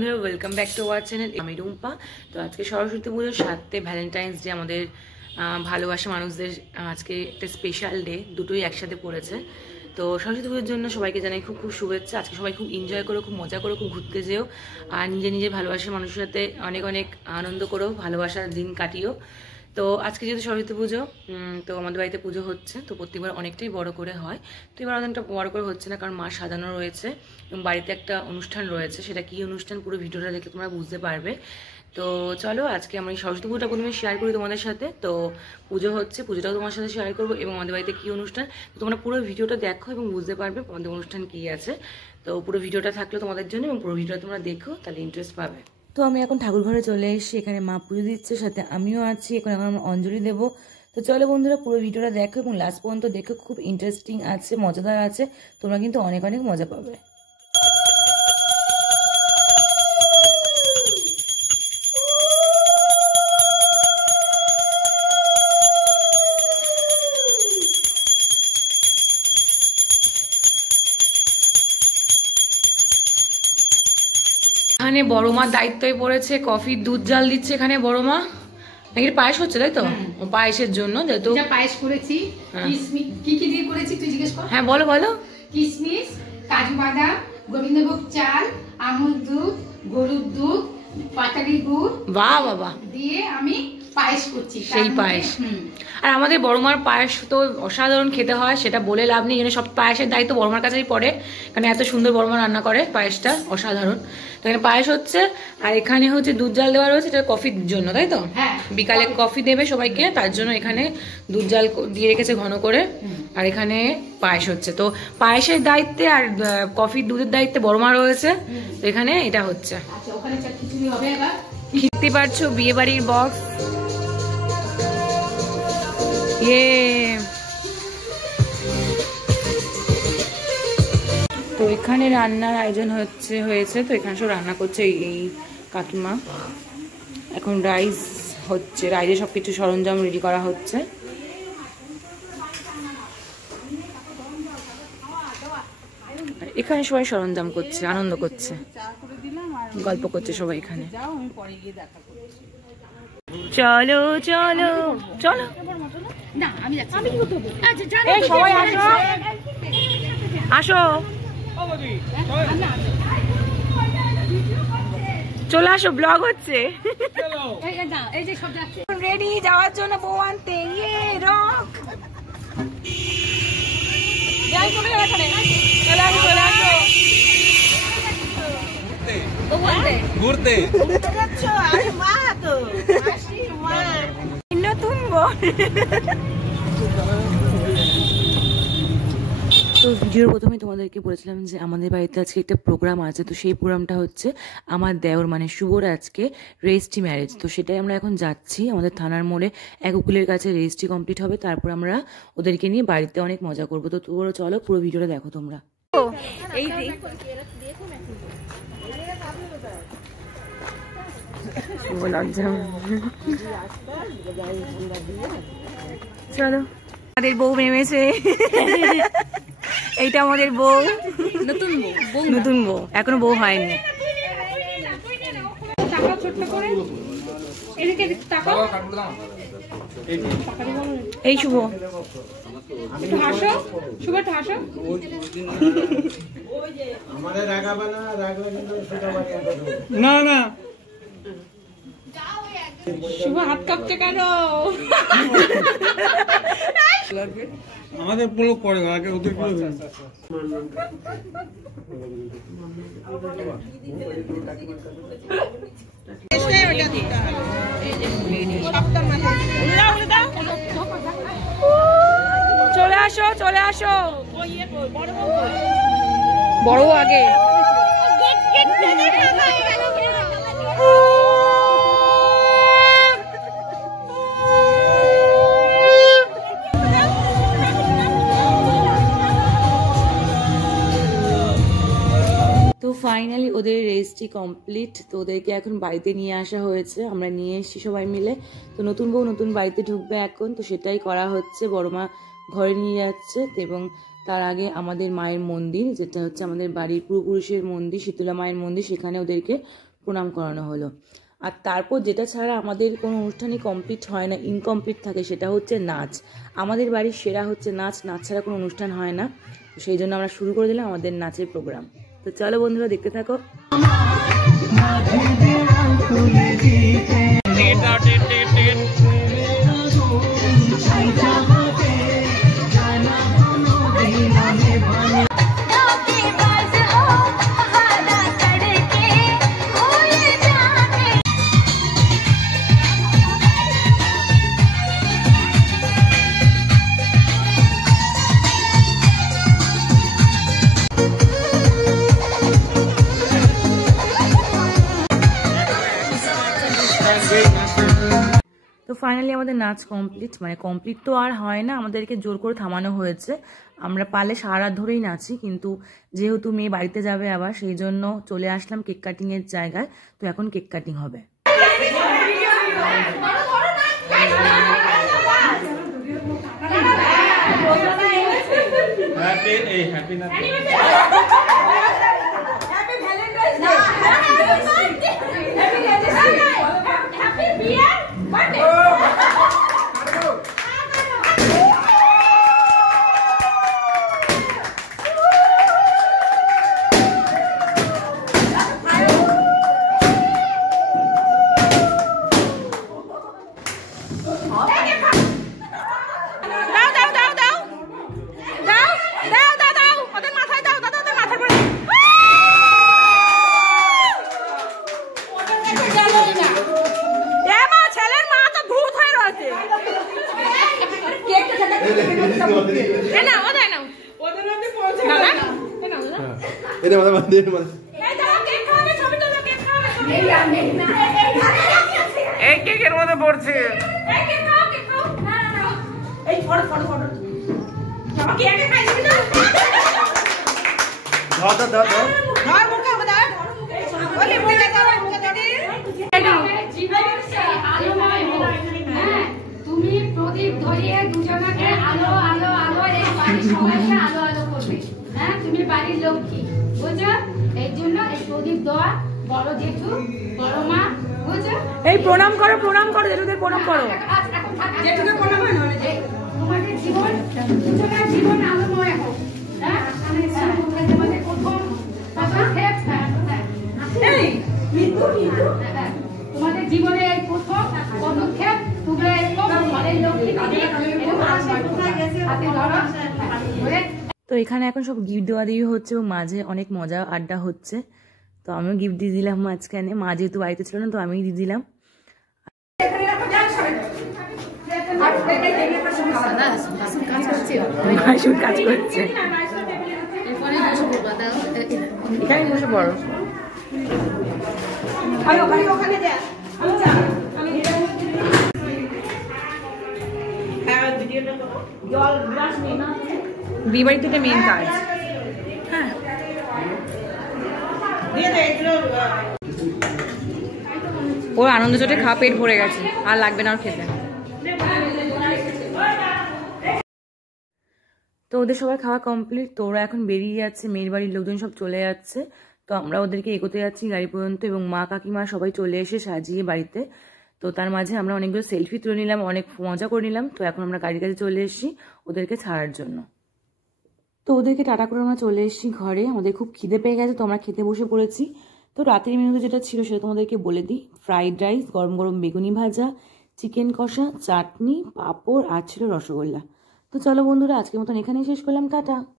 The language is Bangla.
বন্ধুরা, welcome back to our channel. আমি রুম্পা। তো আজকে সরস্বতী পুজোর সাথে ভ্যালেন্টাইন্স ডে, আমাদের ভালোবাসা মানুষদের আজকে একটা স্পেশাল ডে, দুটোই একসাথে পড়েছে। তো সরস্বতী পুজোর জন্য সবাইকে জানাই খুব খুব শুভেচ্ছা। আজকে সবাই খুব এনজয় করো, খুব মজা করো, খুব ঘুরতে যেও, আর নিজের ভালোবাসার মানুষের সাথে অনেক অনেক আনন্দ করো, ভালোবাসার দিন কাটিও। তো আজকে যেহেতু সরস্বতী পুজো, তো আমাদের বাড়িতে পুজো হচ্ছে, তো প্রত্যেকবার অনেকটাই বড় করে হয়। তো এবার অনেকটা বড় করে হচ্ছে না, কারণ মা সাজানো রয়েছে এবং বাড়িতে একটা অনুষ্ঠান রয়েছে। সেটা কি অনুষ্ঠান, পুরো ভিডিওটা দেখলে তোমরা বুঝতে পারবে। তো চলো, আজকে আমরা এই সরস্বতী পুজোটা প্রথমে শেয়ার করি তোমাদের সাথে। তো পুজো হচ্ছে, পুজোটাও তোমার সাথে শেয়ার করবো এবং আমাদের বাড়িতে কী অনুষ্ঠান, তোমরা পুরো ভিডিওটা দেখো এবং বুঝতে পারবে আমাদের অনুষ্ঠান কী আছে। তো পুরো ভিডিওটা থাকলো তোমাদের জন্য এবং পুরো ভিডিওটা তোমরা দেখো, তাহলে ইন্টারেস্ট পাবে। তো আমি এখন ঠাকুর ঘরে চলে এসেছি, এখানে মা পুজো দিচ্ছে, সাথে আমিও আছি। এখন আমরা অঞ্জলি দেবো। তো চলো বন্ধুরা, পুরো ভিডিওটা দেখো এবং লাস্ট পর্যন্ত দেখো, খুব ইন্টারেস্টিং আছে, মজাদার আছে, তোমরা কিন্তু অনেক অনেক মজা পাবে। এখানে বড় মার দায়িত্বই পড়েছে, কফির দুধ জাল দিচ্ছে এখানে বড় মা। নাকি পায়েস হচ্ছে, তাই তো? পায়েসের জন্য যেহেতু পায়েস করেছি। কি কি দিয়ে করেছি তুই জিজ্ঞেস কর। হ্যাঁ বলো বলো। কিশমিশ, কাজু বাদাম, গোবিন্দভোগ চাল, আমুল দুধ, গরুর দুধ, পাটালি গুড়, বাহ বাবা দিয়ে আমি পায়েস করছি। সেই পায়েস। আর আমাদের বড়মার পায়েস তো অসাধারণ খেতে হয়, সেটা বলে লাভ নেই। এখানে সব পায়েসের দায়িত্ব বড়মার কাছেই পড়ে, কারণ এত সুন্দর বড়মা রান্না করে, পায়েসটা অসাধারণ। তো এখানে পায়েস হচ্ছে, আর এখানে হচ্ছে দুধ জাল দেওয়া রয়েছে, এটা কফির জন্য, তাই তো? বিকালে কফি দেবে সবাইকে, তার জন্য এখানে দুধ জাল দিয়ে রেখেছে ঘন করে, আর এখানে পায়েস হচ্ছে। তো পায়েসের দায়িত্বে আর কফির দুধের দায়িত্বে বড়মা রয়েছে, তো এখানে এটা হচ্ছে। দেখতে পারছো বিয়ে বাড়ির বক্স। তো এখানে রান্নার আয়োজন হয়েছে। তো এখানে সব রান্না করছে এই কাকিমা। এখন রাইস হচ্ছে, রাইসে সবকিছু সরঞ্জাম রেডি করা হচ্ছে। এখানে সবাই সরঞ্জাম করছে, আনন্দ করছে, গল্প করছে সবাই এখানে। চলো চলো চলো, সবাই আসো আসো, চলে আসো, ব্লগ হচ্ছে। রেডি যাওয়ার জন্য বউ আনতে। ঘুরতে নতুন তো ভিডিওর প্রথমে তোমাদেরকে বলেছিলাম যে আমাদের বাড়িতে আজকে একটা প্রোগ্রাম আছে। তো সেই প্রোগ্রামটা হচ্ছে আমার দেওর মানে শুভর আজকে রেজিস্ট্রি ম্যারেজ। তো সেটাই আমরা এখন যাচ্ছি, আমাদের থানার মোড়ে এক উকিলের কাছে রেজিস্ট্রি কমপ্লিট হবে, তারপর আমরা ওদেরকে নিয়ে বাড়িতে অনেক মজা করবো। তো তোমরা চলো, পুরো ভিডিওটা দেখো তোমরা। চলো, আমাদের বউ নেমেছে। এইটা আমাদের বউ, নতুন বউ, এখনো বউ হয়নি। এই শুভ, না না শুভ হাত কাঁপছে কেন? আমাদের পুরো পরে আগে ওদের চলে আসো চলে আসো, বড় আগে। তো ফাইনালি ওদের রেজিস্ট্রি কমপ্লিট। তো ওদেরকে এখন বাড়িতে নিয়ে আসা হয়েছে, আমরা নিয়ে এসেছি সবাই মিলে। তো নতুন বউ নতুন বাড়িতে ঢুকবে এখন, তো সেটাই করা হচ্ছে। বড় মা ঘরে নিয়ে যাচ্ছে, এবং তার আগে আমাদের মায়ের মন্দির, যেটা হচ্ছে আমাদের বাড়ির পূর্বপুরুষের মন্দির, শীতলা মায়ের মন্দির, সেখানে ওদেরকে প্রণাম করানো হলো। আর তারপর যেটা ছাড়া আমাদের কোনো অনুষ্ঠানই কমপ্লিট হয় না, ইনকমপ্লিট থাকে, সেটা হচ্ছে নাচ। আমাদের বাড়ির সেরা হচ্ছে নাচ, নাচ ছাড়া কোনো অনুষ্ঠান হয় না। সেই জন্য আমরা শুরু করে দিলাম আমাদের নাচের প্রোগ্রাম। তো চলো বন্ধুরা, দেখতে থাকো। তো ফাইনালি আমাদের নাচ কমপ্লিট, মানে কমপ্লিট তো আর হয় না, আমাদেরকে জোর করে থামানো হয়েছে। আমরা পারলে সারা রাত ধরেই নাচি, কিন্তু যেহেতু মেয়ে বাড়িতে যাবে আবার, সেই জন্য চলে আসলাম কেক কাটিংয়ের জায়গায়। তো এখন কেক কাটিং হবে। কেকের মধ্যে পড়ছে। তুমি প্রদীপ ধরিয়ে দুজনকে আলো আলো আলো এই বাড়ির সবাইকে আলো আলো করবে। হ্যাঁ, তুমি বাড়ির লক্ষ্মী, বুঝছো? এই জন্য এই প্রদীপ দেওয়া, বড় জেঠু, বড় মা, বুঝছো? এই প্রণাম করো, প্রণাম করো, জেঠুদের প্রণাম করো। জেঠুকে প্রণাম হয় না, তোমাদের জীবন, দুজনের জীবন আলোময় হোক। হ্যাঁ, তোমাদের প্রথম পদক্ষেপ, এই মৃত্যু মৃত্যু, তোমাদের জীবনের এই প্রথম পদক্ষেপ, তুমি একদম ঘরের লক্ষ্মী হাতে ধরো। তো এখানে এখন সব গিফট দেওয়া দিয়ে হচ্ছে এবং মাঝে অনেক মজা আড্ডা হচ্ছে। তো আমিও গিফট দিয়ে দিলাম মাঝখানে, মা যেহেতু বাড়িতে ছিল না তো আমিই দিয়ে দিলাম। কাজ করছে, এখানে বসে পড়ো। বিয়ে বাড়িতে এটা মেন কাজ। হ্যাঁ, ওর আনন্দ চোটে খাওয়া পেট ভরে গেছে, আর লাগবে না ওর খেতে। তো ওদের সবার খাওয়া কমপ্লিট, তো ওরা এখন বেরিয়ে যাচ্ছে, মেয়ের বাড়ির লোকজন সব চলে যাচ্ছে। তো আমরা ওদেরকে এগোতে যাচ্ছি গাড়ি পর্যন্ত, এবং মা কাকিমা সবাই চলে এসে সাজিয়ে বাড়িতে। তো তার মাঝে আমরা অনেকগুলো সেলফি তুলে নিলাম, অনেক মজা করে নিলাম। তো এখন আমরা গাড়ির কাছে চলে এসেছি ওদেরকে ছাড়ার জন্য। তো ওদেরকে টাটা করে আমরা চলে এসেছি ঘরে। আমাদের খুব খিদে পেয়ে গেছে, তো আমরা খেতে বসে পড়েছি। তো রাতের মেনুতে যেটা ছিল সেটা তোমাদেরকে বলে দিই। ফ্রাইড রাইস, গরম গরম বেগুনি ভাজা, চিকেন কষা, চাটনি, পাঁপড় আর ছিল রসগোল্লা। তো চলো বন্ধুরা, আজকের মতন এখানেই শেষ করলাম, টাটা।